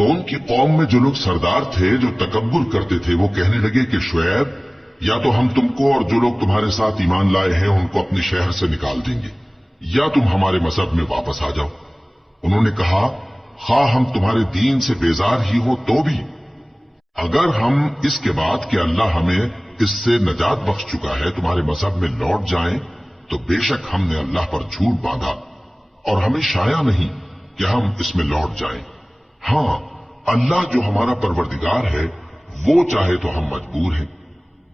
تو ان کی قوم میں جو لوگ سردار تھے جو تکبر کرتے تھے وہ کہنے لگے کہ شعیب یا تو ہم تم کو اور جو لوگ تمہارے ساتھ ایمان لائے ہیں ان کو اپنے شہر سے نکال دیں گے یا تم ہمارے مذہب میں واپس آ جاؤ۔ انہوں نے کہا خواہ ہم تمہارے دین سے بیزار ہی ہو تو بھی اگر ہم اس کے بعد کہ اللہ ہمیں اس سے نجات بخش چکا ہے تمہارے مذہب میں لوٹ جائیں تو بے شک ہم نے اللہ پر جھوٹ باندھا اور ہمیں شایع نہیں کہ ہم اس میں لوٹ جائیں۔ ہاں اللہ جو ہمارا پروردگار ہے وہ چاہے تو ہم مجبور ہیں۔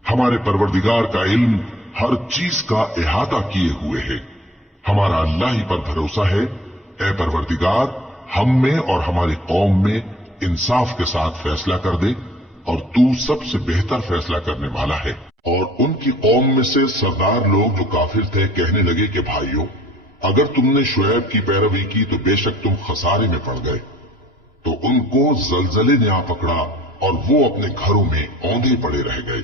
ہمارے پروردگار کا علم ہر چیز کا احاطہ کیے ہوئے ہے۔ ہمارا اللہ ہی پر بھروسہ ہے۔ اے پروردگار ہم میں اور ہماری قوم میں انصاف کے ساتھ فیصلہ کر دے اور تو سب سے بہتر فیصلہ کرنے والا ہے۔ اور ان کی قوم میں سے سردار لوگ جو کافر تھے کہنے لگے کہ بھائیو اگر تم نے شعیب کی پیروی کی تو بے شک تم خسارے میں پڑ گئے۔ تو ان کو زلزلے نے آ پکڑا اور وہ اپنے گھروں میں اوندے پڑے رہ گئے۔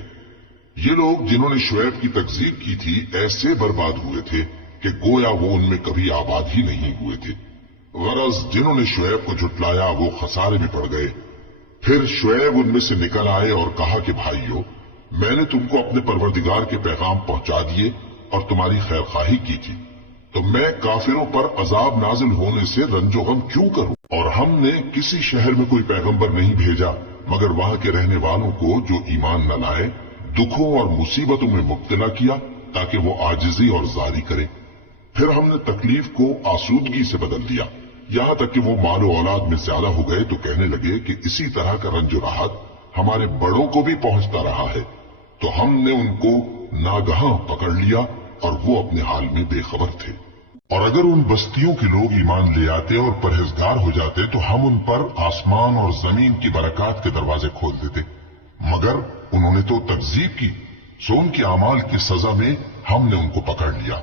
یہ لوگ جنہوں نے شعیب کی تکذیب کی تھی ایسے برباد ہوئے تھے کہ گویا وہ ان میں کبھی آباد ہی نہیں ہوئے تھے۔ غرض جنہوں نے شعیب کو جھٹلایا وہ خسارے میں پڑ گئے۔ پھر شعیب ان میں سے نکل آئے اور کہا کہ بھائیو میں نے تم کو اپنے پروردگار کے پیغام پہنچا دیے اور تمہاری خیر خواہی کی تھی، تو میں کافروں پر عذاب نازل ہونے سے رنج و غم کیوں کروں؟ اور ہم نے کسی شہر میں کوئی پیغمبر نہیں بھیجا مگر وہاں کے رہنے والوں کو جو ایمان نہ لائے دکھوں اور مصیبتوں میں مبتلا کیا تاکہ وہ عاجزی اور زاری کریں۔ پھر ہم نے تکلیف کو آسودگی سے بدل دیا یہاں تک کہ وہ مال و اولاد میں زیادہ ہو گئے تو کہنے لگے کہ اسی طرح کا رنج و راحت ہمارے بڑوں کو بھی پہنچتا رہا ہے، تو ہم نے ان کو ناگہاں پکڑ لیا اور وہ اپنے حال میں بے خبر تھے۔ اور اگر ان بستیوں کے لوگ ایمان لے آتے اور پرہیزگار ہو جاتے تو ہم ان پر آسمان اور زمین کی برکات کے دروازے کھول دیتے، مگر انہوں نے تو تکذیب کی، سو ان کے اعمال کی سزا میں ہم نے ان کو پکڑ لیا۔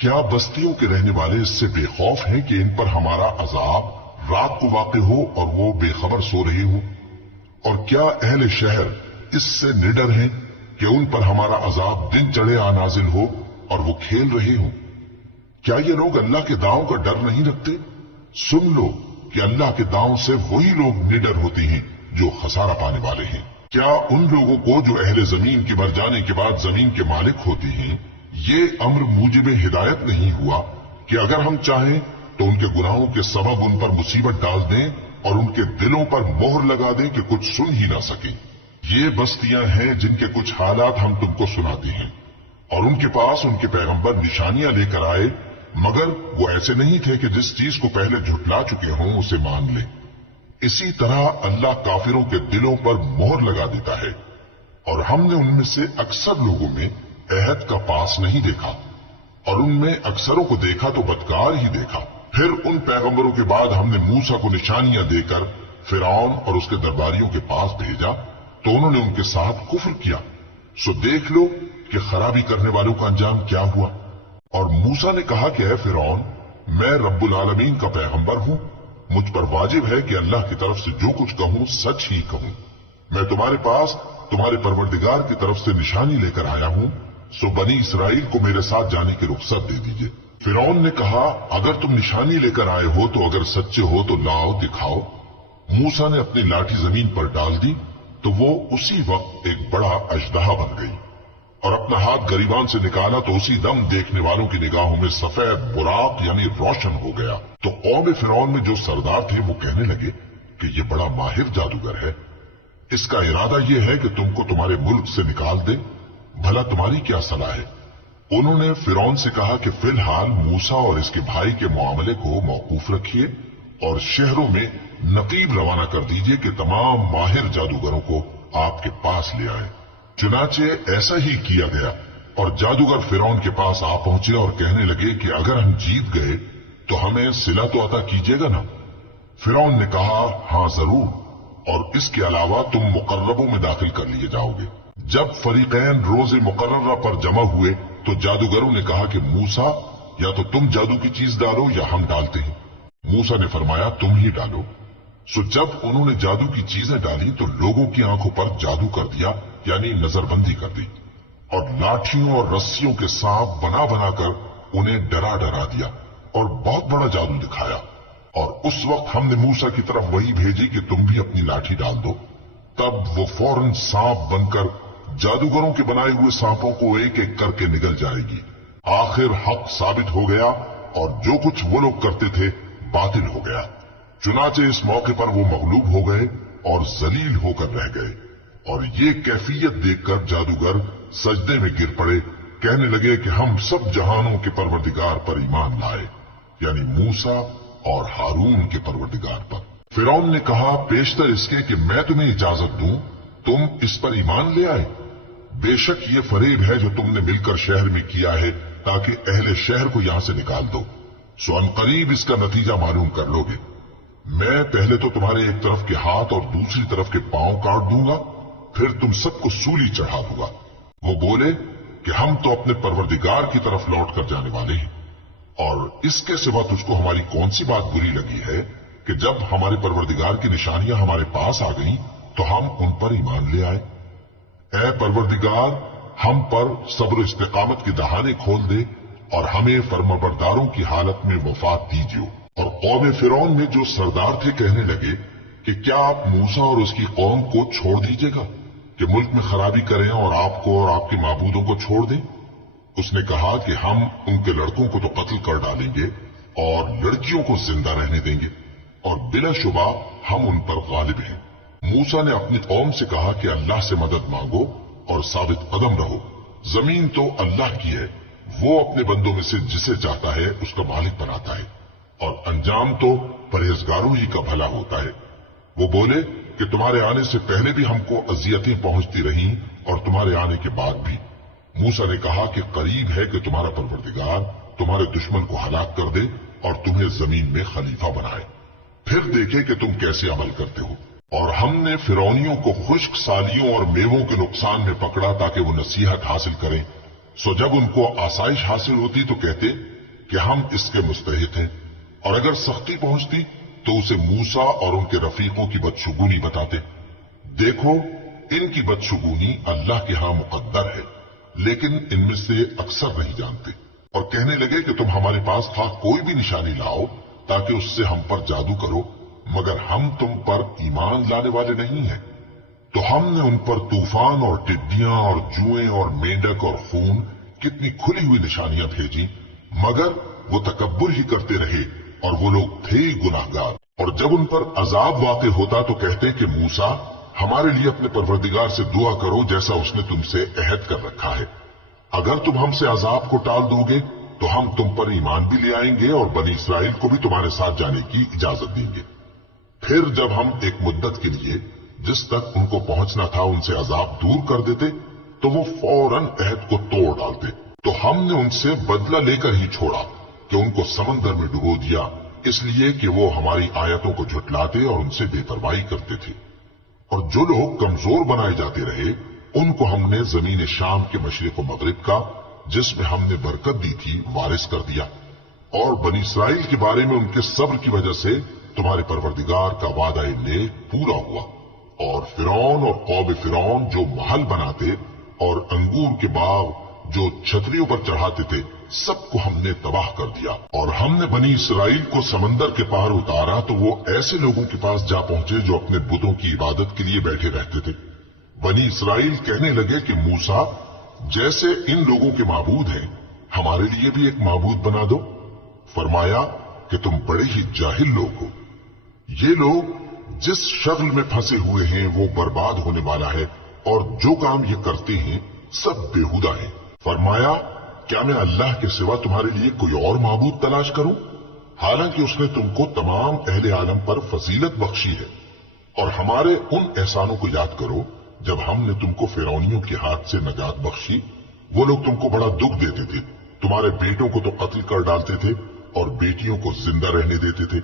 کیا بستیوں کے رہنے والے اس سے بے خوف ہیں کہ ان پر ہمارا عذاب رات کو واقع ہو اور وہ بے خبر سو رہے ہوں؟ اور کیا اہل شہر اس سے نڈر ہیں کہ ان پر ہمارا عذاب دن چڑھے آ نازل ہو اور وہ کھیل رہے ہوں؟ کیا یہ لوگ اللہ کے داؤں کا ڈر نہیں رکھتے؟ سن لو کہ اللہ کے داؤں سے وہی لوگ نڈر ہوتے ہیں جو خسارہ پانے والے ہیں۔ کیا ان لوگوں کو جو اہل زمین کے مر جانے کے بعد زمین کے مالک ہوتے ہیں یہ امر موجب ہدایت نہیں ہوا کہ اگر ہم چاہیں تو ان کے گناہوں کے سبب ان پر مصیبت ڈال دیں اور ان کے دلوں پر مہر لگا دیں کہ کچھ سن ہی نہ سکیں؟ یہ بستیاں ہیں جن کے کچھ حالات ہم تم کو سناتے ہیں، اور ان کے پاس ان کے پیغمبر نشانیاں لے کر آئے مگر وہ ایسے نہیں تھے کہ جس چیز کو پہلے جھٹلا چکے ہوں اسے مان لیں۔ اسی طرح اللہ کافروں کے دلوں پر مہر لگا دیتا ہے، اور ہم نے ان میں سے اکثر لوگوں میں عہد کا پاس نہیں دیکھا، اور ان میں اکثروں کو دیکھا تو بدکار ہی دیکھا۔ پھر ان پیغمبروں کے بعد ہم نے موسیٰ کو نشانیاں دے کر فرعون اور اس کے درباریوں کے پاس بھیجا تو انہوں نے ان کے ساتھ کفر کیا، سو دیکھ لو کہ خرابی کرنے والوں کا انجام کیا ہوا۔ اور موسیٰ نے کہا کہ اے فرعون میں رب العالمین کا پیغمبر ہوں، مجھ پر واجب ہے کہ اللہ کی طرف سے جو کچھ کہوں سچ ہی کہوں۔ میں تمہارے پاس تمہارے پروردگار کی طرف سے نشانی لے کر آیا ہوں، سو بنی اسرائیل کو میرے ساتھ جانے کی رخصت دے دیجئے۔ فرعون نے کہا اگر تم نشانی لے کر آئے ہو تو اگر سچے ہو تو لاؤ دکھاؤ۔ موسیٰ نے اپنی لاٹھی زمین پر ڈال دی تو وہ اسی وقت ایک بڑا اژدہا بن گئی، اور اپنا ہاتھ گریبان سے نکالا تو اسی دم دیکھنے والوں کی نگاہوں میں سفید براق یعنی روشن ہو گیا۔ تو قوم فرعون میں جو سردار تھے وہ کہنے لگے کہ یہ بڑا ماہر جادوگر ہے، اس کا ارادہ یہ ہے کہ تم کو تمہارے ملک سے نکال دے، بھلا تمہاری کیا صلاح ہے؟ انہوں نے فرعون سے کہا کہ فی الحال موسیٰ اور اس کے بھائی کے معاملے کو موقوف رکھیے اور شہروں میں نقیب روانہ کر دیجئے کہ تمام ماہر جادوگروں کو آپ کے پاس لے آئے۔ چنانچہ ایسا ہی کیا گیا، اور جادوگر فرعون کے پاس آ پہنچے اور کہنے لگے کہ اگر ہم جیت گئے تو ہمیں صلہ تو عطا کیجیے گا نا؟ فرعون نے کہا ہاں ضرور، اور اس کے علاوہ تم مقربوں میں داخل کر لیے جاؤ گے۔ جب فریقین روز مقررہ پر جمع ہوئے تو جادوگروں نے کہا کہ موسیٰ یا تو تم جادو کی چیز ڈالو یا ہم ڈالتے ہیں۔ موسیٰ نے فرمایا تم ہی ڈالو۔ سو جب انہوں نے جادو کی چیزیں ڈالی تو لوگوں کی آنکھوں پر جادو کر دیا یعنی نظر بندی کر دی، اور لاٹھیوں اور رسیوں کے سانپ بنا بنا کر انہیں ڈرا ڈرا دیا اور بہت بڑا جادو دکھایا۔ اور उस वक्त हमने मूसा की तरफ वही भेजी कि तुम भी अपनी लाठी डाल दो। तब वो फौरन सांप बनकर जादूगरों के बनाए हुए सांपों को एक एक करके निगल जाएगी। आखिर हक साबित हो गया और जो कुछ वो लोग करते थे बातिल हो गया। चुनाचे इस मौके पर वो मगलूब हो गए और जलील होकर रह गए। और ये कैफियत देखकर जादूगर सजदे में गिर पड़े, कहने लगे कि हम सब जहानों के परवरदिगार पर ईमान लाए, यानी मूसा और हारून के परवरदिगार पर। फिरौन ने कहा, पेशतर इसके कि मैं तुम्हें इजाजत दूं, तुम इस पर ईमान ले आए। बेशक ये फरेब है जो तुमने मिलकर शहर में किया है ताकि अहले शहर को यहां से निकाल दो। सो अनकरीब इसका नतीजा मालूम कर लोगे। मैं पहले तो तुम्हारे एक तरफ के हाथ और दूसरी तरफ के पांव काट दूंगा, फिर तुम सबको सूली चढ़ा दूंगा। वो बोले कि हम तो अपने परवरदिगार की तरफ लौट कर जाने वाले हैं, और इसके सिवा तुझको हमारी कौन सी बात बुरी लगी है कि जब हमारे परवरदिगार की निशानियां हमारे पास आ गईं तो हम उन पर ईमान ले आए। ऐ परवरदिगार, हम पर सब्र इस्तिकामत के दहाने खोल दे और हमें फर्माबरदारों की हालत में वफात दीजिए। और कौम फिरौन में जो सरदार थे कहने लगे कि क्या आप मूसा और उसकी कौम को छोड़ दीजिएगा कि मुल्क में खराबी करें और आपको और आपके माबूदों को छोड़ दें। उसने कहा कि हम उनके लड़कों को तो कत्ल कर डालेंगे और लड़कियों को जिंदा रहने देंगे, और बिलाशुबा हम उन पर गालिब हैं। मूसा ने अपनी कौम से कहा कि अल्लाह से मदद मांगो और साबित कदम रहो। जमीन तो अल्लाह की है, वो अपने बंदों में से जिसे चाहता है उसका मालिक बनाता है, और अंजाम तो परहेजगारों ही का भला होता है। वो बोले कि तुम्हारे आने से पहले भी हमको अजियतें पहुंचती रहीं और तुम्हारे आने के बाद भी। मूसा ने कहा कि करीब है कि तुम्हारा परवरदिगार तुम्हारे दुश्मन को हलाक कर दे और तुम्हें जमीन में खलीफा बनाए, फिर देखे कि तुम कैसे अमल करते हो। और हमने फिरौनियों को खुश्क सालियों और मेवों के नुकसान में पकड़ा ताकि वो नसीहत हासिल करें। सो जब उनको आसाइश हासिल होती तो कहते कि हम इसके मुस्तहिक हैं, और अगर सख्ती पहुंचती तो उसे मूसा और उनके रफीकों की बदशुगुनी बताते। देखो, इनकी बदशुगुनी अल्लाह के यहां मुकद्दर है, लेकिन इनमें से अक्सर नहीं जानते। और कहने लगे कि तुम हमारे पास खा कोई भी निशानी लाओ ताकि उससे हम पर जादू करो, मगर हम तुम पर ईमान लाने वाले नहीं हैं। तो हमने उन पर तूफान और टिड्डियां और जुएं और मेंढक और खून कितनी खुली हुई निशानियां भेजी, मगर वो तकब्बुर ही करते रहे और वो लोग थे ही गुनाहगार। और जब उन पर अजाब वाक़े होता तो कहते कि मूसा, हमारे लिए अपने परवरदिगार से दुआ करो जैसा उसने तुमसे अहद कर रखा है। अगर तुम हमसे अजाब को टाल दोगे तो हम तुम पर ईमान भी ले आएंगे और बनी इसराइल को भी तुम्हारे साथ जाने की इजाजत देंगे। फिर जब हम एक मुद्दत के लिए जिस तक उनको पहुंचना था उनसे अजाब दूर कर देते तो वो फौरन अहद को तोड़ डालते। तो हमने उनसे बदला लेकर ही छोड़ा कि उनको समंदर में डुबो दिया, इसलिए कि वो हमारी आयतों को झुटलाते और उनसे बेपरवाही करते थे। और जो लोग कमजोर बनाए जाते रहे उनको हमने जमीन शाम के मशरिक व मगरिब का, जिसमें हमने बरकत दी थी, वारिस कर दिया। और बनी इसराइल के बारे में उनके सब्र की वजह से तुम्हारे परवरदिगार का वादा नेक पूरा हुआ। और फिरौन और कौम फिरौन जो महल बनाते और अंगूर के बाग जो छतरियों पर चढ़ाते थे, सबको हमने तबाह कर दिया। और हमने बनी इसराइल को समंदर के पार उतारा तो वो ऐसे लोगों के पास जा पहुंचे जो अपने बुतों की इबादत के लिए बैठे रहते थे। बनी इसराइल कहने लगे कि मूसा, जैसे इन लोगों के माबूद हैं, हमारे लिए भी एक माबूद बना दो। फरमाया कि तुम बड़े ही जाहिल लोग हो। ये लोग जिस शक्ल में फंसे हुए हैं वो बर्बाद होने वाला है, और जो काम ये करते हैं सब बेहुदा है। फरमाया, क्या मैं अल्लाह के सिवा तुम्हारे लिए कोई और माबूद तलाश करूं, हालांकि उसने तुमको तमाम अहले आलम पर फजीलत बख्शी है। और हमारे उन एहसानों को याद करो जब हमने तुमको फिरौनियों के हाथ से नजात बख्शी। वो लोग तुमको बड़ा दुख देते थे, तुम्हारे बेटों को तो कत्ल कर डालते थे और बेटियों को जिंदा रहने देते थे,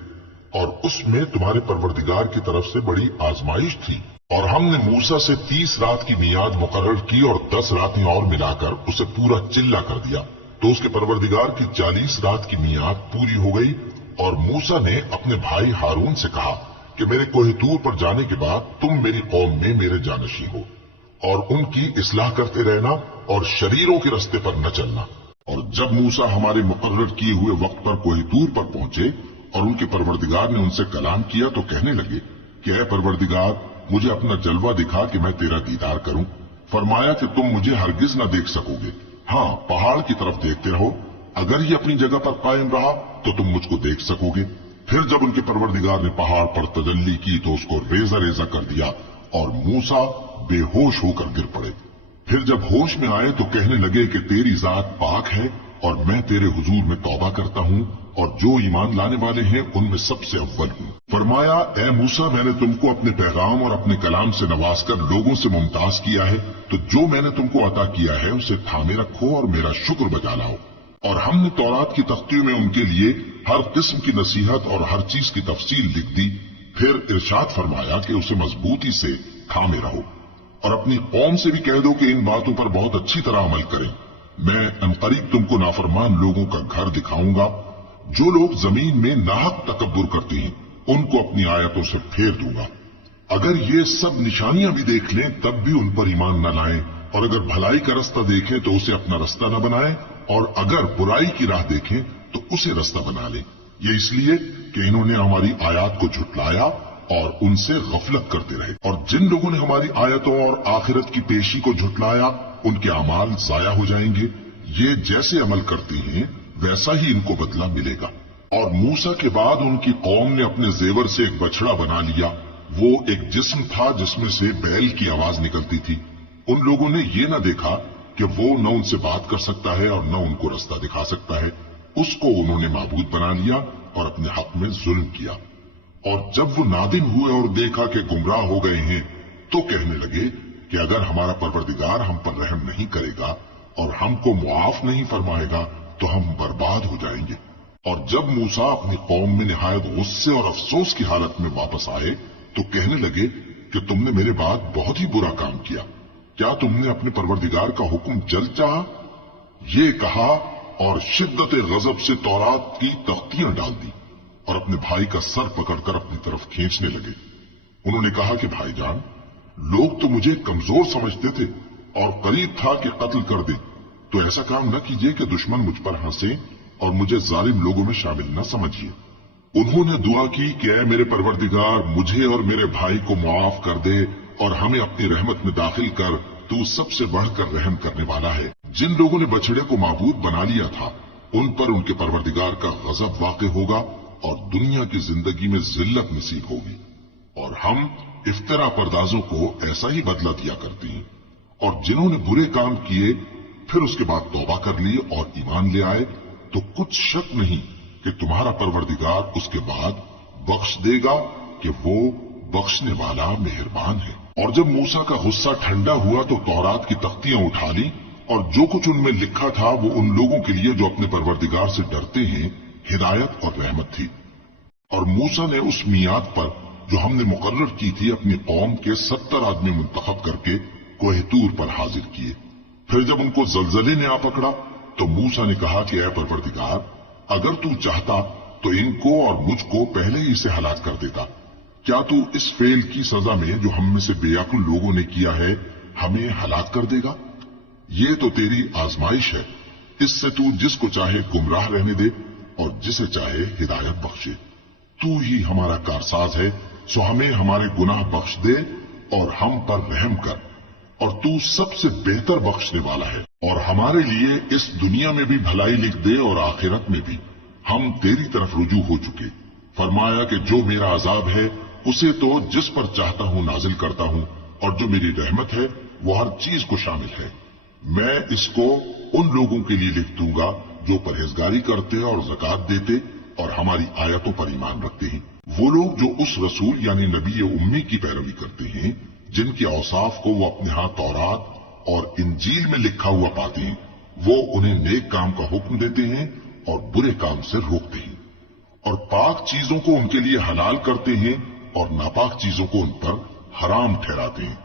और उसमें तुम्हारे परवरदिगार की तरफ से बड़ी आजमाइश थी। और हमने मूसा से 30 रात की मियाद मुकर्रर की और 10 रातें और मिलाकर उसे पूरा चिल्ला कर दिया। तो उसके परवरदिगार की 40 रात की मियाद पूरी हो गई। और मूसा ने अपने भाई हारून से कहा कि मेरे कोहितूर पर जाने के बाद तुम मेरी कौम में मेरे जानशी हो, और उनकी इस्लाह करते रहना और शरीरों के रास्ते पर न चलना। और जब मूसा हमारे मुकर्रर किए हुए वक्त पर कोहितूर पर पहुंचे और उनके परवरदिगार ने उनसे कलाम किया तो कहने लगे कि ऐ परवरदिगार, मुझे अपना जलवा दिखा कि मैं तेरा दीदार करूं। फरमाया कि तुम मुझे हरगिज न देख सकोगे, हाँ पहाड़ की तरफ देखते रहो, अगर ये अपनी जगह पर कायम रहा तो तुम मुझको देख सकोगे। फिर जब उनके परवरदिगार ने पहाड़ पर तजल्ली की तो उसको रेजा रेजा कर दिया और मूसा बेहोश होकर गिर पड़े। फिर जब होश में आए तो कहने लगे कि तेरी जात पाक है और मैं तेरे हुजूर में तौबा करता हूं और जो ईमान लाने वाले हैं उनमें सबसे अव्वल हूं। फरमाया, ए मूसा, मैंने तुमको अपने पैगाम और अपने कलाम से नवाजकर लोगों से मुमताज किया है, तो जो मैंने तुमको अता किया है उसे थामे रखो और मेरा शुक्र बजा लाओ। और हमने तौरात की तख्तियों में उनके लिए हर किस्म की नसीहत और हर चीज की तफसील लिख दी। फिर इरशाद फरमाया कि उसे मजबूती से थामे रहो और अपनी कौम से भी कह दो कि इन बातों पर बहुत अच्छी तरह अमल करें। मैं अनकरीब तुमको नाफरमान लोगों का घर दिखाऊंगा। जो लोग जमीन में नाहक तकब्बुर करते हैं उनको अपनी आयतों से फेर दूंगा। अगर ये सब निशानियां भी देख लें तब भी उन पर ईमान न लाएं, और अगर भलाई का रास्ता देखें तो उसे अपना रास्ता न बनाएं, और अगर बुराई की राह देखें तो उसे रास्ता बना लें। ये इसलिए कि इन्होंने हमारी आयत को झुटलाया और उनसे गफलत करते रहे। और जिन लोगों ने हमारी आयतों और आखिरत की पेशी को झुटलाया उनके अमाल जाया हो जाएंगे। ये जैसे अमल करते हैं वैसा ही इनको बदला मिलेगा। और मूसा के बाद उनकी कौम ने अपने जेवर से एक बछड़ा बना लिया। वो एक जिस्म था जिसमें से बैल की आवाज निकलती थी। उन लोगों ने ये न देखा कि वो न उनसे बात कर सकता है और न उनको रास्ता दिखा सकता है। उसको उन्होंने माबूद बना लिया और अपने हक में जुल्म किया। और जब वो नादिम हुए और देखा कि गुमराह हो गए हैं तो कहने लगे कि अगर हमारा परवरदिगार हम पर रहम नहीं करेगा और हमको मुआफ नहीं फरमाएगा तो हम बर्बाद हो जाएंगे। और जब मूसा अपनी कौम में निहायत गुस्से और अफसोस की हालत में वापस आए तो कहने लगे कि तुमने मेरे बाद बहुत ही बुरा काम किया। क्या तुमने अपने परवरदिगार का हुक्म जल्द चाहा? ये कहा और शिद्दत गजब से तौरात की तख्तियां डाल दी और अपने भाई का सर पकड़कर अपनी तरफ खींचने लगे। उन्होंने कहा कि भाईजान, लोग तो मुझे कमजोर समझते थे और करीब था कि कत्ल कर दे, तो ऐसा काम न कीजिए कि दुश्मन मुझ पर हंसे और मुझे जालिम लोगों में शामिल न समझिए। उन्होंने दुआ की कि ऐ मेरे परवरदिगार, मुझे और मेरे भाई को मुआफ कर दे और हमें अपनी रहमत में दाखिल कर, तू सबसे बढ़कर रहम करने वाला है। जिन लोगों ने बछड़े को माबूद बना लिया था उन पर उनके परवरदिगार का गजब वाक़े होगा और दुनिया की जिंदगी में जिल्लत नसीब होगी। और हम इफ्तरा परदाजों को ऐसा ही बदला दिया करते हैं। और जिन्होंने बुरे काम किए फिर उसके बाद तौबा कर ली और ईमान ले आए तो कुछ शक नहीं कि तुम्हारा परवरदिगार उसके बाद बख्श देगा कि वो बख्शने वाला मेहरबान है। और जब मूसा का गुस्सा ठंडा हुआ तो तौरात की तख्तियां उठा ली और जो कुछ उनमें लिखा था वो उन लोगों के लिए जो अपने परवरदिगार से डरते हैं हिदायत और रहमत थी। और मूसा ने उस मियाद पर जो हमने मुकर्रर की थी अपनी कौम के 70 आदमी मुंतखब करके कोह तूर पर हाजिर किए। फिर जब उनको जलजले ने आ पकड़ा तो मूसा ने कहा कि ऐ परवरदिगार, अगर तू चाहता तो इनको और मुझको पहले ही इसे हलाक कर देता। क्या तू इस फेल की सजा में जो हम में से बेअक्ल लोगों ने किया है हमें हलाक कर देगा? ये तो तेरी आजमाइश है। इससे तू जिसको चाहे गुमराह रहने दे और जिसे चाहे हिदायत बख्शे। तू ही हमारा कारसाज है, सो हमें हमारे गुनाह बख्श दे और हम पर रहम कर, और तू सबसे बेहतर बख्शने वाला है। और हमारे लिए इस दुनिया में भी भलाई लिख दे और आखिरत में भी। हम तेरी तरफ रुजू हो चुके। फरमाया कि जो मेरा अजाब है उसे तो जिस पर चाहता हूं नाजिल करता हूं, और जो मेरी रहमत है वो हर चीज को शामिल है। मैं इसको उन लोगों के लिए लिख दूंगा जो परहेजगारी करते और ज़कात देते और हमारी आयतों पर ईमान रखते हैं। वो लोग जो उस रसूल यानी नबी उम्मी की पैरवी करते हैं जिनके औसाफ को वो अपने हाथ तौरात और इंजील में लिखा हुआ पाते हैं, वो उन्हें नेक काम का हुक्म देते हैं और बुरे काम से रोकते हैं, और पाक चीजों को उनके लिए हलाल करते हैं और नापाक चीजों को उन पर हराम ठहराते हैं,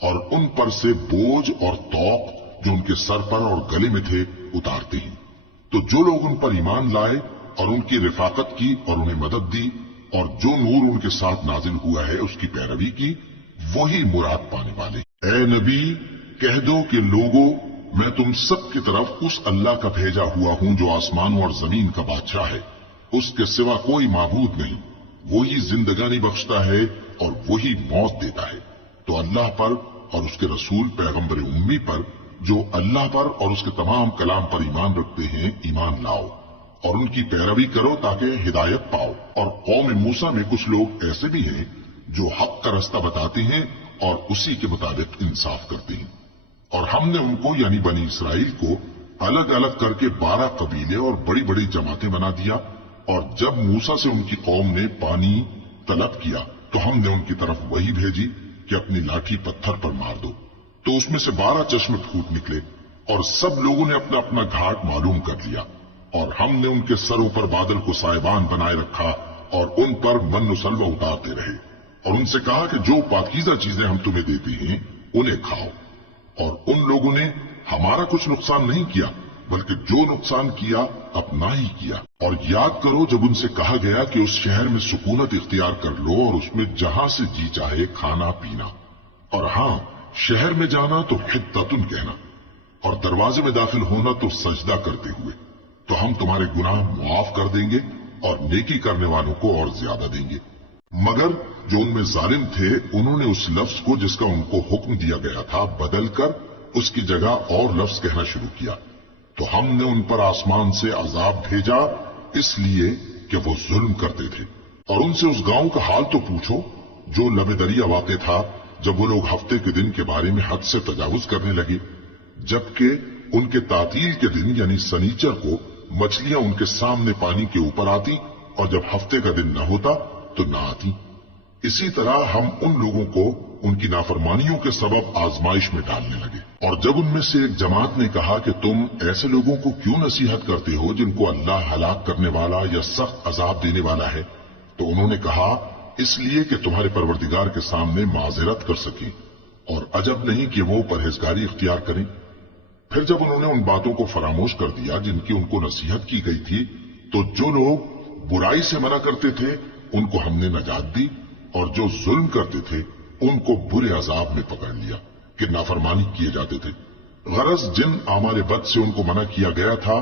और उन पर से बोझ और तौक जो उनके सर पर और गले में थे उतारते हैं। तो जो लोग उन पर ईमान लाए और उनकी रिफाकत की और उन्हें मदद दी और जो नूर उनके साथ नाजिल हुआ है उसकी पैरवी की, वही मुराद पाने वाले। ऐ नबी, कह दो कि लोगों, मैं तुम सब की तरफ उस अल्लाह का भेजा हुआ हूं जो आसमानों और जमीन का बादशाह है। اس کے سوا کوئی معبود نہیں، وہی زندگانی بخشتا ہے اور وہی موت دیتا ہے۔ تو اللہ پر اور اس کے رسول پیغمبر امی پر، جو اللہ پر اور اس کے تمام کلام پر ایمان رکھتے ہیں، ایمان لاؤ اور ان کی پیروی کرو تاکہ ہدایت پاؤ۔ اور قوم موسیٰ میں کچھ لوگ ایسے بھی ہیں جو حق کا رستہ بتاتے ہیں اور اسی کے مطابق انصاف کرتے ہیں۔ اور ہم نے ان کو یعنی بنی اسرائیل کو الگ الگ کر کے 12 قبیلے اور بڑی بڑی جماعتیں بنا دیا۔ اور جب موسیٰ سے ان کی قوم نے پانی طلب کیا تو ہم نے ان کی طرف وہی بھیجی کہ اپنی لاٹھی پتھر پر مار دو، تو اس میں سے 12 چشمے پھوٹ نکلے اور سب لوگوں نے اپنا اپنا گھاٹ معلوم کر لیا۔ اور ہم نے ان کے سروں پر بادل کو سائبان بنائے رکھا اور ان پر من و سلوہ اتارتے رہے، اور ان سے کہا کہ جو پاکیزہ چیزیں ہم تمہیں دیتے ہیں انہیں کھاؤ۔ اور ان لوگوں نے ہمارا کچھ نقصان نہیں کیا بلکہ جو نقصان کیا اپنا ہی کیا۔ اور یاد کرو جب ان سے کہا گیا کہ اس شہر میں سکونت اختیار کر لو اور اس میں جہاں سے جی چاہے کھانا پینا، اور ہاں شہر میں جانا تو حطتن کہنا، اور دروازے میں داخل ہونا تو سجدہ کرتے ہوئے، تو ہم تمہارے گناہ معاف کر دیں گے اور نیکی کرنے والوں کو اور زیادہ دیں گے۔ مگر جو ان میں ظالم تھے انہوں نے اس لفظ کو جس کا ان کو حکم دیا گیا تھا بدل کر اس کی جگہ اور لفظ کہنا شروع کیا، تو ہم نے ان پر آسمان سے عذاب بھیجا اس لیے کہ وہ ظلم کرتے تھے۔ اور ان سے اس گاؤں کا حال تو پوچھو جو لب دریا واقع تھا، جب وہ لوگ ہفتے کے دن کے بارے میں حد سے تجاوز کرنے لگے، جبکہ ان کے تعطیل کے دن یعنی سنیچر کو مچھلیاں ان کے سامنے پانی کے اوپر آتی اور جب ہفتے کا دن نہ ہوتا تو نہ آتی۔ اسی طرح ہم ان لوگوں کو ان کی نافرمانیوں کے سبب آزمائش میں ڈالنے لگے۔ اور جب ان میں سے ایک جماعت نے کہا کہ تم ایسے لوگوں کو کیوں نصیحت کرتے ہو جن کو اللہ ہلاک کرنے والا یا سخت عذاب دینے والا ہے، تو انہوں نے کہا اس لیے کہ تمہارے پروردگار کے سامنے معذرت کر سکیں، اور عجب نہیں کہ وہ پرہیزگاری اختیار کریں۔ پھر جب انہوں نے ان باتوں کو فراموش کر دیا جن کی ان کو نصیحت کی گئی تھی، تو جو لوگ برائی سے منع کرتے تھے ان کو ہم نے نجات دی، اور جو ظلم کرتے تھے ان کو برے عذاب میں پکڑ لیا کہ نافرمانی کیے جاتے تھے۔ غرض جن اعمال بد سے ان کو منع کیا گیا تھا،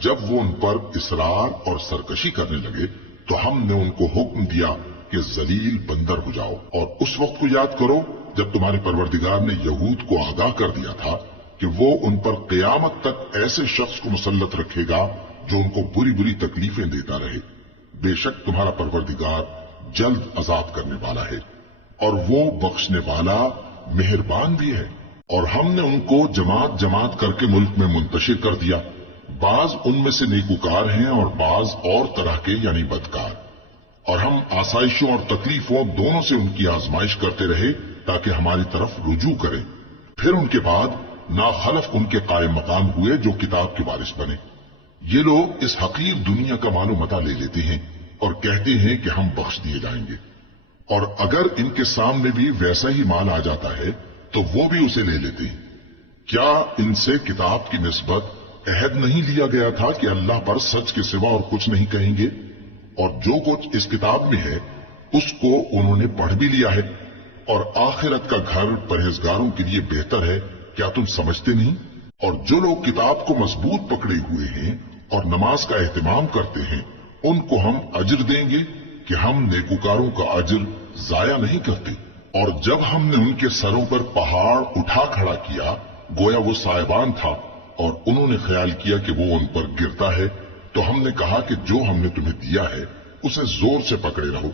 جب وہ ان پر اصرار اور سرکشی کرنے لگے تو ہم نے ان کو حکم دیا کہ ذلیل بندر ہو جاؤ۔ اور اس وقت کو یاد کرو جب تمہارے پروردگار نے یہود کو آگاہ کر دیا تھا کہ وہ ان پر قیامت تک ایسے شخص کو مسلط رکھے گا جو ان کو بری بری تکلیفیں دیتا رہے۔ بے شک تمہارا پروردگار جلد عذاب کرنے والا ہے اور وہ بخشنے والا مہربان بھی ہے۔ اور ہم نے ان کو جماعت جماعت کر کے ملک میں منتشر کر دیا، بعض ان میں سے نیکوکار ہیں اور بعض اور طرح کے یعنی بدکار۔ اور ہم آسائشوں اور تکلیفوں دونوں سے ان کی آزمائش کرتے رہے تاکہ ہماری طرف رجوع کریں۔ پھر ان کے بعد ناخلف ان کے قائم مقام ہوئے جو کتاب کے وارث بنے۔ یہ لوگ اس حقیر دنیا کا مال و متاع لے لیتے ہیں اور کہتے ہیں کہ ہم بخش دیے جائیں گے، اور اگر ان کے سامنے بھی ویسا ہی مال آ جاتا ہے تو وہ بھی اسے لے لیتے ہیں۔ کیا ان سے کتاب کی نسبت عہد نہیں لیا گیا تھا کہ اللہ پر سچ کے سوا اور کچھ نہیں کہیں گے؟ اور جو کچھ اس کتاب میں ہے اس کو انہوں نے پڑھ بھی لیا ہے، اور آخرت کا گھر پرہیزگاروں کے لیے بہتر ہے، کیا تم سمجھتے نہیں؟ اور جو لوگ کتاب کو مضبوط پکڑے ہوئے ہیں اور نماز کا اہتمام کرتے ہیں ان کو ہم اجر دیں گے کہ ہم نیکوکاروں کا اجر ضائع نہیں کرتے۔ اور جب ہم نے ان کے سروں پر پہاڑ اٹھا کھڑا کیا گویا وہ سائبان تھا اور انہوں نے خیال کیا کہ وہ ان پر گرتا ہے، تو ہم نے کہا کہ جو ہم نے تمہیں دیا ہے اسے زور سے پکڑے رہو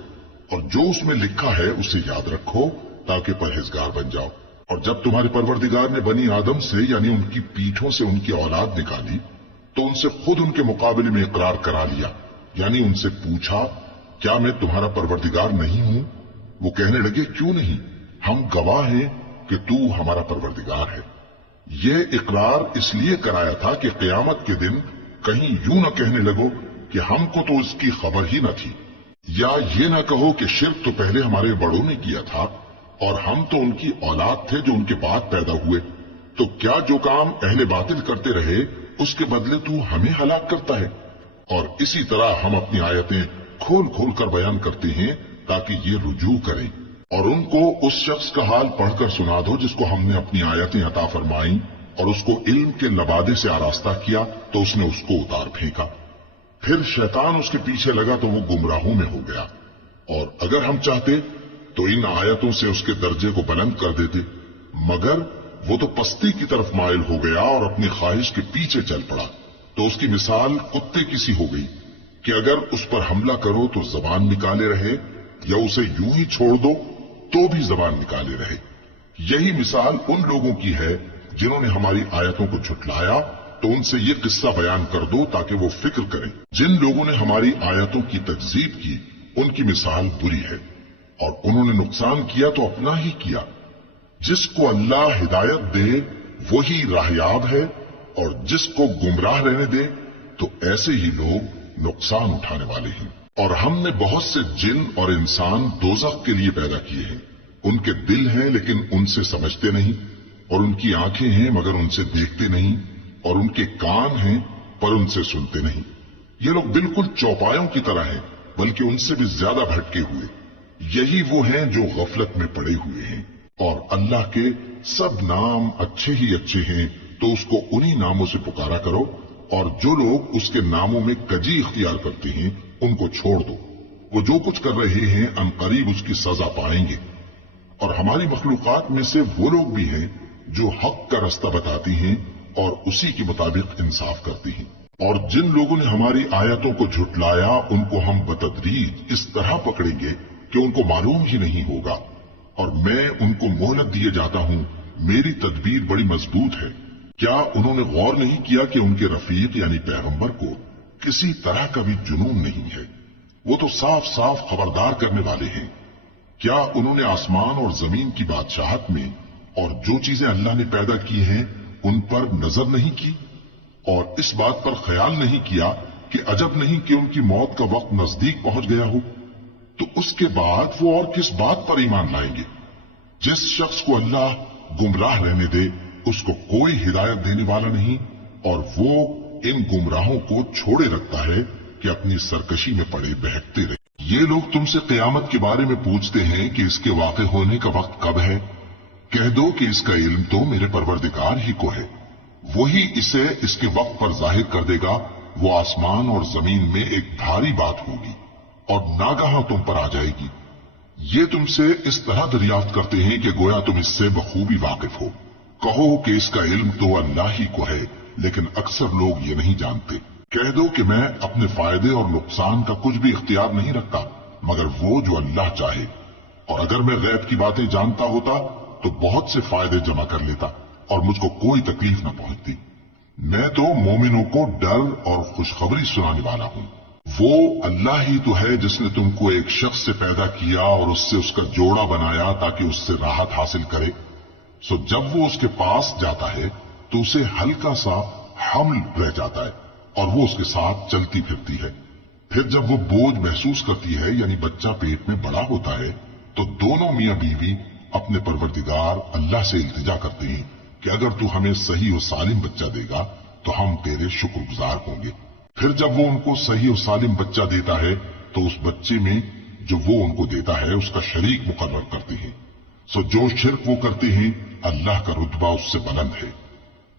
اور جو اس میں لکھا ہے اسے یاد رکھو تاکہ پرہیزگار بن جاؤ۔ اور جب تمہارے پروردگار نے بنی آدم سے یعنی ان کی پیٹھوں سے ان کی اولاد نکالی تو ان سے خود ان کے مقابلے میں اقرار کرا لیا، یعنی ان سے پوچھا کیا میں تمہارا پروردگار نہیں ہوں؟ وہ کہنے لگے کیوں نہیں، ہم گواہ ہیں کہ تو ہمارا پروردگار ہے۔ یہ اقرار اس لیے کرایا تھا کہ قیامت کے دن کہیں یوں نہ کہنے لگو کہ ہم کو تو اس کی خبر ہی نہ تھی، یا یہ نہ کہو کہ شرک تو پہلے ہمارے بڑوں نے کیا تھا اور ہم تو ان کی اولاد تھے جو ان کے بعد پیدا ہوئے، تو کیا جو کام اہل باطل کرتے رہے اس کے بدلے تو ہمیں ہلاک کرتا ہے؟ اور اسی طرح ہم اپنی آیتیں کھول کھول کر بیان کرتے ہیں تاکہ یہ رجوع کریں۔ اور ان کو اس شخص کا حال پڑھ کر سنا دو جس کو ہم نے اپنی آیتیں عطا فرمائیں اور اس کو علم کے لبادے سے آراستہ کیا تو اس نے اس کو اتار پھینکا۔ پھر شیطان اس کے پیچھے لگا تو وہ گمراہوں میں ہو گیا، اور اگر ہم چاہتے تو ان آیتوں سے اس کے درجے کو بلند کر دیتے، مگر وہ تو پستی کی طرف مائل ہو گیا اور اپنی خواہش کے پیچھے چل پڑا، تو اس کی مثال کتے کی سی ہو گئی کہ اگر اس پر حملہ کرو تو زبان نکالے رہے، یا اسے یوں ہی چھوڑ دو تو بھی زبان نکالے رہے۔ یہی مثال ان لوگوں کی ہے جنہوں نے ہماری آیتوں کو جھٹلایا، تو ان سے یہ قصہ بیان کر دو تاکہ وہ فکر کریں۔ جن لوگوں نے ہماری آیتوں کی تکذیب کی ان کی مثال بری ہے، اور انہوں نے نقصان کیا تو اپنا ہی کیا۔ جس کو اللہ ہدایت دے وہی راہیاب ہے، اور جس کو گمراہ رہنے دے تو ایسے ہی لوگ نقصان اٹھانے والے ہیں۔ اور ہم نے بہت سے جن اور انسان دوزخ کے لیے پیدا کیے ہیں، ان کے دل ہیں لیکن ان سے سمجھتے نہیں، اور ان کی آنکھیں ہیں مگر ان سے دیکھتے نہیں، اور ان کے کان ہیں پر ان سے سنتے نہیں۔ یہ لوگ بالکل چوپایوں کی طرح ہیں، بلکہ ان سے بھی زیادہ بھٹکے ہوئے۔ یہی وہ ہیں جو غفلت میں پڑے ہوئے ہیں۔ اور اللہ کے سب نام اچھے ہی اچھے ہیں، تو اس کو انہی ناموں سے پکارا کرو، اور جو لوگ اس کے ناموں میں کجی اختیار کرتے ہیں ان کو چھوڑ دو۔ وہ جو کچھ کر رہے ہیں عنقریب اس کی سزا پائیں گے۔ اور ہماری مخلوقات میں سے وہ لوگ بھی ہیں جو حق کا رستہ بتاتی ہیں اور اسی کے مطابق انصاف کرتی ہیں۔ اور جن لوگوں نے ہماری آیتوں کو جھٹلایا ان کو ہم بتدریج اس طرح پکڑیں گے کہ ان کو معلوم ہی نہیں ہوگا، اور میں ان کو مہلت دیے جاتا ہوں، میری تدبیر بڑی مضبوط ہے۔ کیا انہوں نے غور نہیں کیا کہ ان کے رفیق یعنی پیغمبر کو کسی طرح کا بھی جنون نہیں ہے؟ وہ تو صاف صاف خبردار کرنے والے ہیں۔ کیا انہوں نے آسمان اور زمین کی بادشاہت میں اور جو چیزیں اللہ نے پیدا کی ہیں ان پر نظر نہیں کی، اور اس بات پر خیال نہیں کیا کہ عجب نہیں کہ ان کی موت کا وقت نزدیک پہنچ گیا ہو؟ تو اس کے بعد وہ اور کس بات پر ایمان لائیں گے؟ جس شخص کو اللہ گمراہ رہنے دے اس کو کوئی ہدایت دینے والا نہیں، اور وہ ان گمراہوں کو چھوڑے رکھتا ہے کہ اپنی سرکشی میں پڑے بہکتے رہے۔ یہ لوگ تم سے قیامت کے بارے میں پوچھتے ہیں کہ اس کے واقع ہونے کا وقت کب ہے؟ کہہ دو کہ اس کا علم تو میرے پروردگار ہی کو ہے، وہی اسے اس کے وقت پر ظاہر کر دے گا۔ وہ آسمان اور زمین میں ایک بھاری بات ہوگی اور ناگہاں تم پر آ جائے گی۔ یہ تم سے اس طرح دریافت کرتے ہیں کہ گویا تم اس سے بخوبی واقف ہو۔ کہو کہ اس کا علم تو اللہ ہی کو ہے، لیکن اکثر لوگ یہ نہیں جانتے۔ کہہ دو کہ میں اپنے فائدے اور نقصان کا کچھ بھی اختیار نہیں رکھتا مگر وہ جو اللہ چاہے، اور اگر میں غیب کی باتیں جانتا ہوتا تو بہت سے فائدے جمع کر لیتا اور مجھ کو کوئی تکلیف نہ پہنچتی۔ میں تو مومنوں کو ڈر اور خوشخبری سنانے والا ہوں۔ وہ اللہ ہی تو ہے جس نے تم کو ایک شخص سے پیدا کیا اور اس سے اس کا جوڑا بنایا تاکہ اس سے راحت حاصل کرے۔ سو جب وہ اس کے پاس جاتا ہے تو اسے ہلکا سا حمل رہ جاتا ہے اور وہ اس کے ساتھ چلتی پھرتی ہے۔ پھر جب وہ بوجھ محسوس کرتی ہے یعنی بچہ پیٹ میں بڑا ہوتا ہے تو دونوں میاں بیوی اپنے پروردگار اللہ سے التجا کرتے ہیں کہ اگر تو ہمیں صحیح و سالم بچہ دے گا تو ہم تیرے شکر گزار ہوں گے۔ پھر جب وہ ان کو صحیح و سالم بچہ دیتا ہے تو اس بچے میں جو وہ ان کو دیتا ہے اس کا شریک مقرر کرتے ہیں۔ سو جو شرک وہ کرتے ہیں اللہ کا رتبہ اس سے بلند ہے۔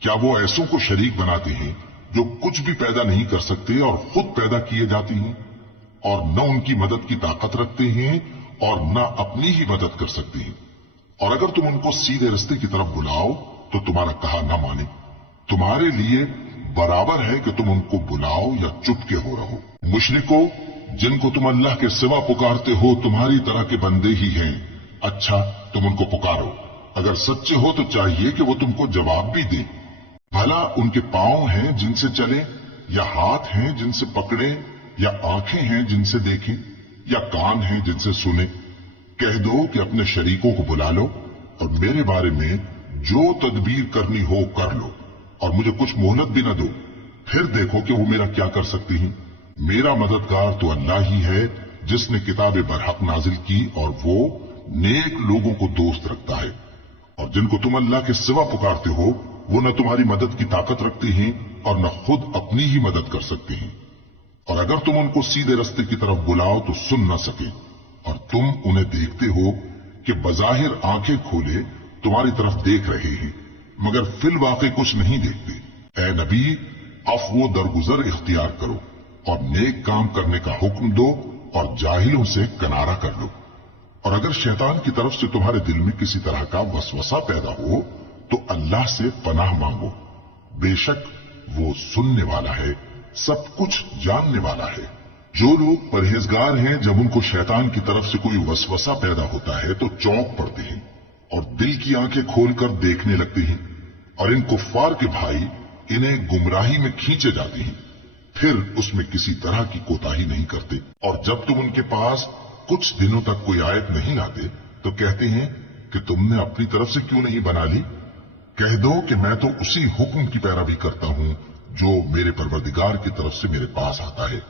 کیا وہ ایسوں کو شریک بناتے ہیں جو کچھ بھی پیدا نہیں کر سکتے اور خود پیدا کیے جاتے ہیں، اور نہ ان کی مدد کی طاقت رکھتے ہیں اور نہ اپنی ہی مدد کر سکتے ہیں؟ اور اگر تم ان کو سیدھے رستے کی طرف بلاؤ تو تمہارا کہا نہ مانے، تمہارے لیے برابر ہے کہ تم ان کو بلاؤ یا چپ کے ہو رہو۔ مشرکو، جن کو تم اللہ کے سوا پکارتے ہو تمہاری طرح کے بندے ہی ہیں، اچھا تم ان کو پکارو، اگر سچے ہو تو چاہیے کہ وہ تم کو جواب بھی دیں۔ بھلا ان کے پاؤں ہیں جن سے چلیں، یا ہاتھ ہیں جن سے پکڑیں، یا آنکھیں ہیں جن سے دیکھیں، یا کان ہیں جن سے سنیں؟ کہہ دو کہ اپنے شریکوں کو بلا لو اور میرے بارے میں جو تدبیر کرنی ہو کر لو، اور مجھے کچھ مہلت بھی نہ دو، پھر دیکھو کہ وہ میرا کیا کر سکتی ہیں۔ میرا مددگار تو اللہ ہی ہے جس نے کتاب برحق نازل کی، اور وہ نیک لوگوں کو دوست رکھتا ہے۔ اور جن کو تم اللہ کے سوا پکارتے ہو وہ نہ تمہاری مدد کی طاقت رکھتے ہیں اور نہ خود اپنی ہی مدد کر سکتے ہیں، اور اگر تم ان کو سیدھے رستے کی طرف بلاؤ تو سن نہ سکے، اور تم انہیں دیکھتے ہو کہ بظاہر آنکھیں کھولے تمہاری طرف دیکھ رہے ہیں مگر فی الواقع کچھ نہیں دیکھتے۔ اے نبی، عفو و درگزر اختیار کرو، और नेक काम करने का हुक्म दो और जाहिलों से किनारा कर लो। और अगर शैतान की तरफ से तुम्हारे दिल में किसी तरह का वसवसा पैदा हो तो अल्लाह से पनाह मांगो, बेशक वो सुनने वाला है, सब कुछ जानने वाला है। जो लोग परहेजगार हैं, जब उनको शैतान की तरफ से कोई वसवसा पैदा होता है तो चौंक पड़ते हैं और दिल की आंखें खोलकर देखने लगते हैं, और इन कुफ्फार के भाई इन्हें गुमराही में खींचे जाते हैं, फिर उसमें किसी तरह की कोताही नहीं करते। और जब तुम उनके पास कुछ दिनों तक कोई आयत नहीं लाते तो कहते हैं कि तुमने अपनी तरफ से क्यों नहीं बना ली। कह दो कि मैं तो उसी हुक्म की पैरवी करता हूं जो मेरे परवरदिगार की तरफ से मेरे पास आता है।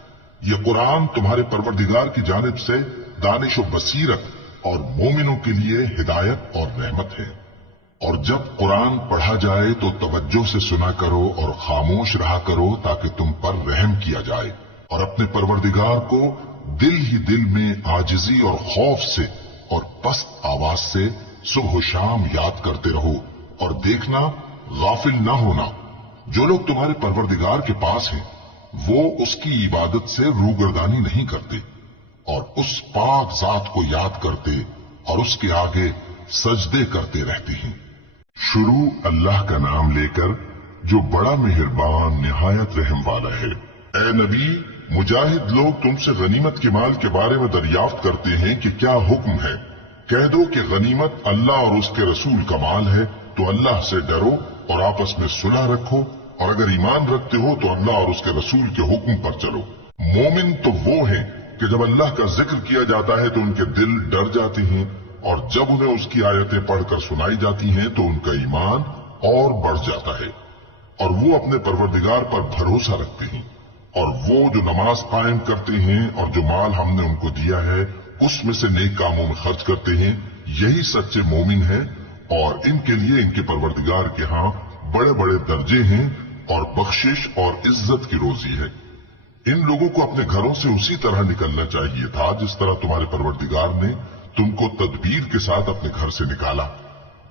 यह कुरान तुम्हारे परवरदिगार की जानिब से दानिश और बसीरत और मोमिनों के लिए हिदायत और रहमत है। और जब कुरान पढ़ा जाए तो तवज्जो से सुना करो और खामोश रहा करो ताकि तुम पर रहम किया जाए, और अपने परवरदिगार को दिल ही दिल में आजिजी और खौफ से और पस्त आवाज से सुबह शाम याद करते रहो। और देखना, गाफिल ना होना, जो लोग तुम्हारे परवरदिगार के पास हैं वो उसकी इबादत से रूगर्दानी नहीं करते और उस पाक जात को याद करते और उसके आगे सजदे करते रहते हैं। शुरू अल्लाह का नाम लेकर जो बड़ा मेहरबान निहायत रहम वाला है। ए नबी, मुजाहिद लोग तुमसे गनीमत के माल के बारे में दरियाफ्त करते हैं कि क्या हुक्म है। कह दो कि गनीमत अल्लाह और उसके रसूल का माल है, तो अल्लाह से डरो और आपस में सुलह रखो, और अगर ईमान रखते हो तो अल्लाह और उसके रसूल के हुक्म पर चलो। मोमिन तो वो हैं कि जब अल्लाह का जिक्र किया जाता है तो उनके दिल डर जाते हैं, और जब उन्हें उसकी आयतें पढ़कर सुनाई जाती हैं तो उनका ईमान और बढ़ जाता है, और वो अपने परवरदिगार पर भरोसा रखते हैं। और वो जो नमाज कायम करते हैं और जो माल हमने उनको दिया है उसमें से नेक कामों में खर्च करते हैं, यही सच्चे मोमिन हैं, और इनके लिए इनके परवरदिगार के हां बड़े बड़े दर्जे हैं और बख्शिश और इज्जत की रोजी है। इन लोगों को अपने घरों से उसी तरह निकलना चाहिए था जिस तरह तुम्हारे परवरदिगार ने तुमको तदबीर के साथ अपने घर से निकाला।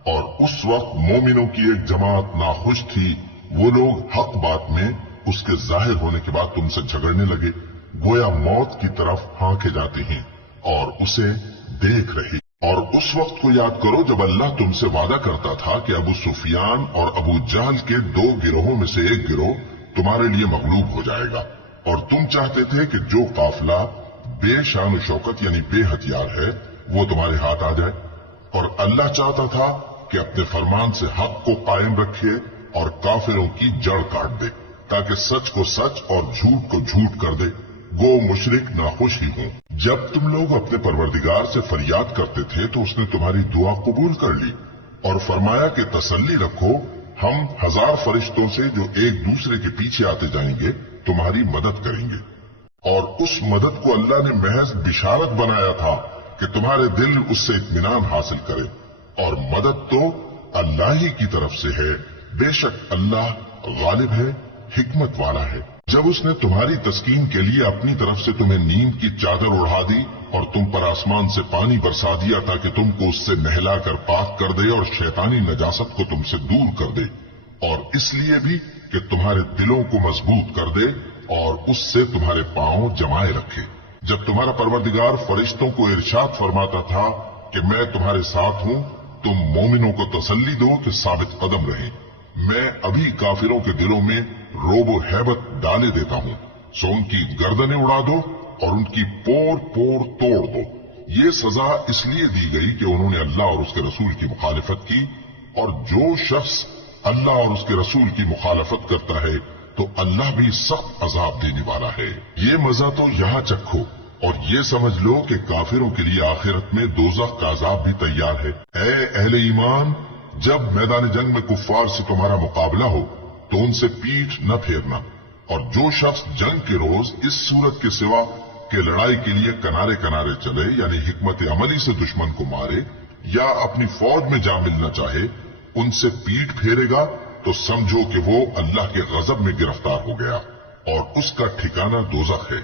और उस वक्त मोमिनों की एक जमात नाखुश थी। वो लोग हक बात में उसके जाहिर होने के बाद तुमसे झगड़ने लगे, गोया मौत की तरफ हांके जाते हैं और उसे देख रहे। और उस वक्त को याद करो जब अल्लाह तुमसे वादा करता था कि अबू सुफियान और अबू जहल के दो गिरोहों में से एक गिरोह तुम्हारे लिए मगलूब हो जाएगा, और तुम चाहते थे कि जो काफिला बेशान शौकत यानी बेहथियार है वो तुम्हारे हाथ आ जाए, और अल्लाह चाहता था कि अपने फरमान से हक को कायम रखे और काफिरों की जड़ काट दे, ताकि सच को सच और झूठ को झूठ कर दे। गो मुशरिक नाखुश ही हों। जब तुम लोग अपने परवरदिगार से फरियाद करते थे तो उसने तुम्हारी दुआ कबूल कर ली और फरमाया कि तसल्ली रखो, हम 1000 फरिश्तों से जो एक दूसरे के पीछे आते जाएंगे तुम्हारी मदद करेंगे। और उस मदद को अल्लाह ने महज बिशारत बनाया था कि तुम्हारे दिल उससे इत्मीनान हासिल करे, और मदद तो अल्लाह ही की तरफ से है। बेशक अल्लाह गालिब है, हिकमत वाला है। जब उसने तुम्हारी तस्कीन के लिए अपनी तरफ से तुम्हें नींद की चादर उड़ा दी और तुम पर आसमान से पानी बरसा दिया ताकि तुमको उससे नहलाकर पाक कर दे और शैतानी नजासत को तुमसे दूर कर दे, और इसलिए भी कि तुम्हारे दिलों को मजबूत कर दे और उससे तुम्हारे पांव जमाए रखे। जब तुम्हारा परवरदिगार फरिश्तों को इरशाद फरमाता था कि मैं तुम्हारे साथ हूं, तुम मोमिनों को तसल्ली दो कि साबित कदम रहें। मैं अभी काफिरों के दिलों में रोबो हैबत डाले देता हूं, सो उनकी गर्दनें उड़ा दो और उनकी पोर पोर तोड़ दो। ये सजा इसलिए दी गई कि उन्होंने अल्लाह और उसके रसूल की मुखालिफत की, और जो शख्स अल्लाह और उसके रसूल की मुखालफत करता है तो अल्लाह भी सख्त अजाब देने वाला है। ये मजा तो यहां चखो और ये समझ लो कि काफिरों के लिए आखिरत में दोज़ख का अजाब भी तैयार है। ऐ अहले ईमान, जब मैदान जंग में कुफ्फार से तुम्हारा मुकाबला हो तो उनसे पीठ न फेरना, और जो शख्स जंग के रोज इस सूरत के सिवा के लड़ाई के लिए किनारे किनारे चले यानी हिकमत अमली से दुश्मन को मारे या अपनी फौज में जा मिलना चाहे, उनसे पीठ फेरेगा तो समझो कि वो अल्लाह के गजब में गिरफ्तार हो गया और उसका ठिकाना दोज़ख है,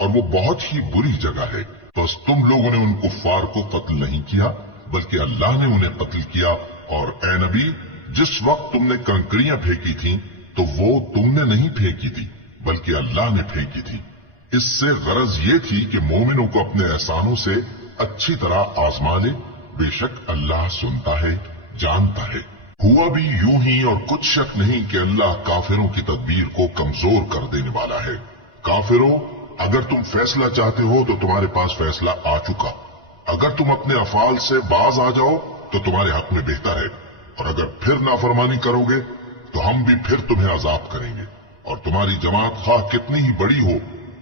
और वो बहुत ही बुरी जगह है। बस तुम लोगों ने उन कुफ्फार को कत्ल नहीं किया बल्कि अल्लाह ने उन्हें कत्ल किया। और ए नबी, जिस वक्त तुमने कंकड़ियां फेंकी थीं तो वो तुमने नहीं फेंकी थी बल्कि अल्लाह ने फेंकी थी। इससे गरज ये थी कि मोमिनों को अपने एहसानों से अच्छी तरह आजमा ले। बेशक अल्लाह सुनता है, जानता है। हुआ भी यूं ही और कुछ शक नहीं कि अल्लाह काफिरों की तदबीर को कमजोर कर देने वाला है। काफिरों, अगर तुम फैसला चाहते हो तो तुम्हारे पास फैसला आ चुका। अगर तुम अपने अफाल से बाज आ जाओ तो तुम्हारे हक में बेहतर है, और अगर फिर नाफरमानी करोगे तो हम भी फिर तुम्हें अजाब करेंगे, और तुम्हारी जमात खा कितनी ही बड़ी हो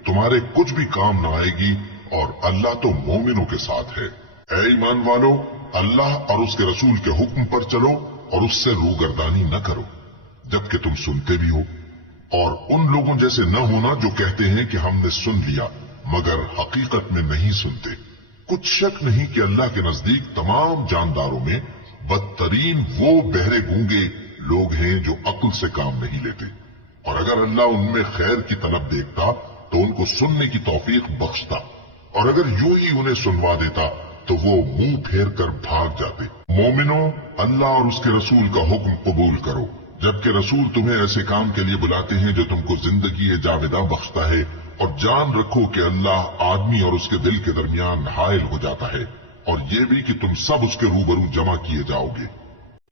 तुम्हारे कुछ भी काम न आएगी, और अल्लाह तो मोमिनों के साथ है। ऐ ईमान वालो, अल्लाह और उसके रसूल के हुक्म पर चलो और उससे रूगर्दानी न करो जबकि तुम सुनते भी हो, और उन लोगों जैसे न होना जो कहते हैं कि हमने सुन लिया मगर हकीकत में नहीं सुनते। कुछ शक नहीं कि अल्लाह के नजदीक तमाम जानदारों में बदतरीन वो बहरे गूंगे लोग हैं जो अक्ल से काम नहीं लेते, और अगर अल्लाह उनमें खैर की तलब देखता तो उनको सुनने की तौफीक बख्शता, और अगर यूं ही उन्हें सुनवा देता तो वो मुंह फेर कर भाग जाते। मोमिनो, अल्लाह और उसके रसूल का हुक्म कबूल करो, जबकि रसूल तुम्हें ऐसे काम के लिए बुलाते हैं जो तुमको जिंदगी जावेदा बख्शता है, और जान रखो कि अल्लाह आदमी और उसके दिल के दरमियान हायल हो जाता है, और ये भी कि तुम सब उसके रूबरू जमा किए जाओगे।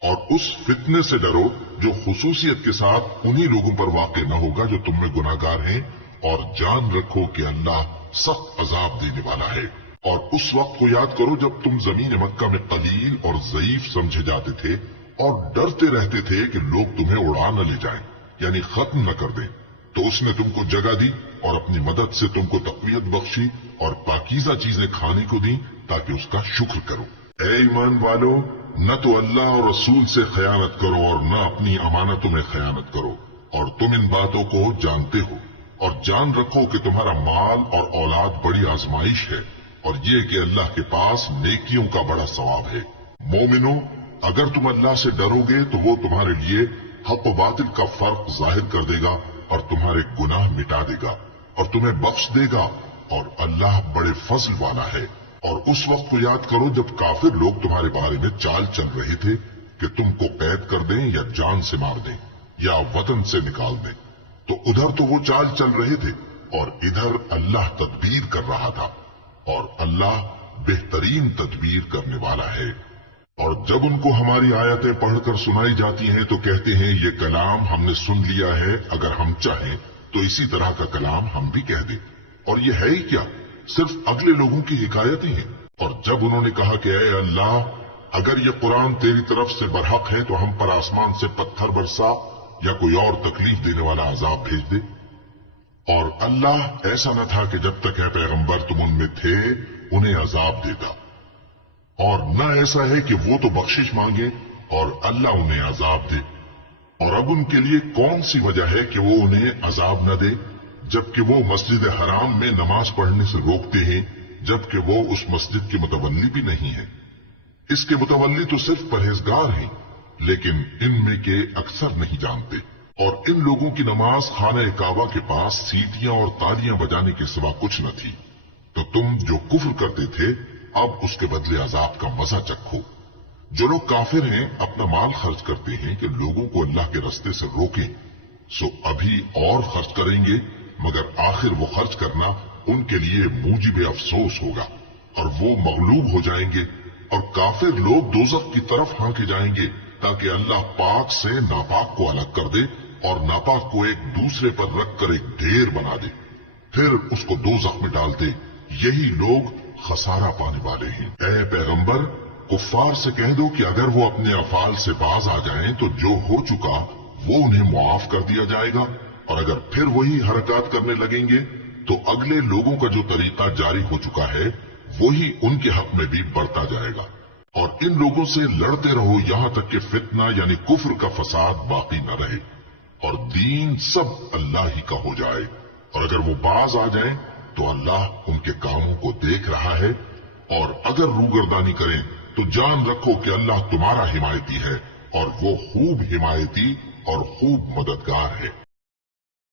और उस फितने से डरो जो खुसूसियत के साथ उन्हीं लोगों पर वाक़ न होगा जो तुम में गुनाहगार हैं, और जान रखो कि अल्लाह सख्त अजाब देने वाला है। और उस वक्त को याद करो जब तुम जमीन मक्का में कलील और ज़ईफ समझे जाते थे और डरते रहते थे कि लोग तुम्हें उड़ा न ले जाएं, यानी खत्म न कर दें। तो उसने तुमको जगह दी और अपनी मदद से तुमको तक़वियत बख्शी और पाकीज़ा चीजें खाने को दी ताकि उसका शुक्र करो। ऐ ईमान वालो, न तो अल्लाह और रसूल से खयानत करो और न अपनी अमानतों में खयानत करो, और तुम इन बातों को जानते हो। और जान रखो कि तुम्हारा माल और औलाद बड़ी आजमाइश है, और ये कि अल्लाह के पास नेकियों का बड़ा सवाब है। मोमिनो, अगर तुम अल्लाह से डरोगे तो वो तुम्हारे लिए हक व बातिल का फर्क जाहिर कर देगा और तुम्हारे गुनाह मिटा देगा और तुम्हें बख्श देगा, और अल्लाह बड़े फजल वाला है। और उस वक्त को याद करो जब काफिर लोग तुम्हारे बारे में चाल चल रहे थे कि तुमको कैद कर दें या जान से मार दें या वतन से निकाल दें। तो उधर तो वो चाल चल रहे थे और इधर अल्लाह तदबीर कर रहा था, और अल्लाह बेहतरीन तदबीर करने वाला है। और जब उनको हमारी आयतें पढ़कर सुनाई जाती हैं तो कहते हैं ये कलाम हमने सुन लिया है, अगर हम चाहें तो इसी तरह का कलाम हम भी कह दें। और ये है ही क्या, सिर्फ अगले लोगों की हिकायतें हैं। और जब उन्होंने कहा कि ऐ अल्लाह, अगर ये कुरान तेरी तरफ से बरहक है तो हम पर आसमान से पत्थर बरसा या कोई और तकलीफ देने वाला अजाब भेज दे। और अल्लाह ऐसा न था कि जब तक है पैगंबर तुम उनमें थे उन्हें अजाब देता, और न ऐसा है कि वो तो बख्शिश मांगे और अल्लाह उन्हें अजाब दे। और अब उनके लिए कौन सी वजह है कि वो उन्हें अजाब न दे, जबकि वो मस्जिद हराम में नमाज पढ़ने से रोकते हैं, जबकि वो उस मस्जिद के मुतवल्ली भी नहीं है। इसके मुतवल्ली तो सिर्फ परहेजगार हैं, लेकिन इनमें के अक्सर नहीं जानते। और इन लोगों की नमाज खाना काबा के पास सीटियां और तालियां बजाने के सिवा कुछ न थी। तो तुम जो कुफ्र करते थे अब उसके बदले अजाब का मजा चखो। जो लोग काफिर हैं अपना माल खर्च करते हैं कि लोगों को अल्लाह के रास्ते से रोकें, सो अभी और खर्च करेंगे, मगर आखिर वो खर्च करना उनके लिए मूजिब अफसोस होगा और वो मगलूब हो जाएंगे। और काफिर लोग दोज़ख की तरफ हांके जाएंगे ताकि अल्लाह पाक से नापाक को अलग कर दे और नापाक को एक दूसरे पर रखकर एक ढेर बना दे, फिर उसको दोज़ख में डाल दे। यही लोग खसारा पाने वाले हैं। ऐ पैगंबर, कुफ्फार से कह दो कि अगर वो अपने अफाल से बाज आ जाएं तो जो हो चुका वो उन्हें मुआफ कर दिया जाएगा, और अगर फिर वही हरकत करने लगेंगे तो अगले लोगों का जो तरीका जारी हो चुका है वही उनके हक में भी बढ़ता जाएगा। और इन लोगों से लड़ते रहो यहां तक कि फितना यानी कुफ्र का फसाद बाकी न रहे और दीन सब अल्लाह ही का हो जाए। और अगर वो बाज आ जाएं तो अल्लाह उनके कामों को देख रहा है, और अगर रूगर्दानी करें तो जान रखो कि अल्लाह तुम्हारा हिमायती है और वो खूब हिमायती और खूब मददगार है।